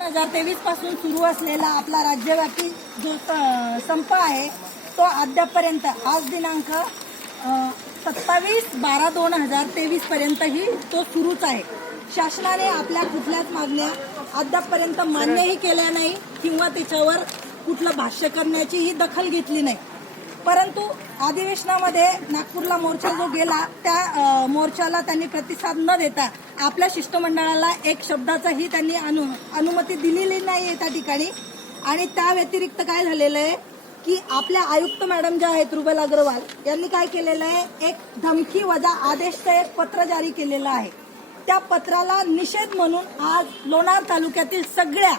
दोन हजार तेवीसपासून सुरू असलेला आपला राज्यव्यापी जो स- संप आहे तो अद्यापपर्यंत आज दिनांक सत्तावीस बारा दोन हजार तेवीस पर्यंतही तो सुरूच आहे. शासनाने आपल्या कुठल्याच मागण्या अद्यापपर्यंत मान्यही केल्या नाही किंवा त्याच्यावर कुठलं भाष्य करण्याचीही दखल घेतली नाही. परंतु अधिवेशनामध्ये नागपूरला मोर्चा जो गेला त्या मोर्चाला त्यांनी प्रतिसाद न देता आपल्या शिष्टमंडळाला एक शब्दाचाही त्यांनी अनु अनुमती दिलेली नाही आहे त्या ठिकाणी. आणि त्या व्यतिरिक्त काय झालेलं आहे की आपल्या आयुक्त मॅडम ज्या आहेत रुबल अग्रवाल यांनी काय केलेलं आहे एक धमकी वजा आदेशचं एक पत्र जारी केलेलं आहे. त्या पत्राला निषेध म्हणून आज लोणार तालुक्यातील सगळ्या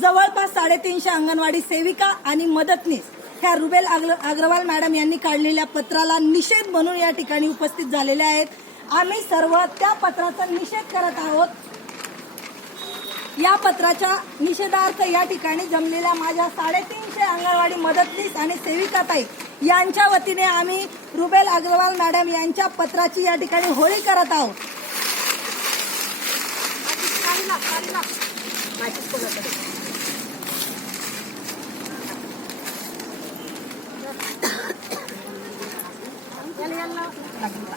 जवळपास साडेतीनशे अंगणवाडी सेविका आणि मदतनीस ह्या रुबेल अग्र- अग्रवाल मॅडम यांनी काढलेल्या पत्राला निषेध म्हणून या ठिकाणी उपस्थित झालेले आहेत. आम्ही सर्व त्या पत्राचा निषेध करत आहोत. या पत्राच्या निषेधार्थ या ठिकाणी जमलेल्या माझ्या साडेतीनशे अंगणवाडी मदतनीस आणि सेविकाताई यांच्या वतीने आम्ही रुबेल अग्रवाल मॅडम यांच्या पत्राची या ठिकाणी होळी करत आहोत. 一粒一粒。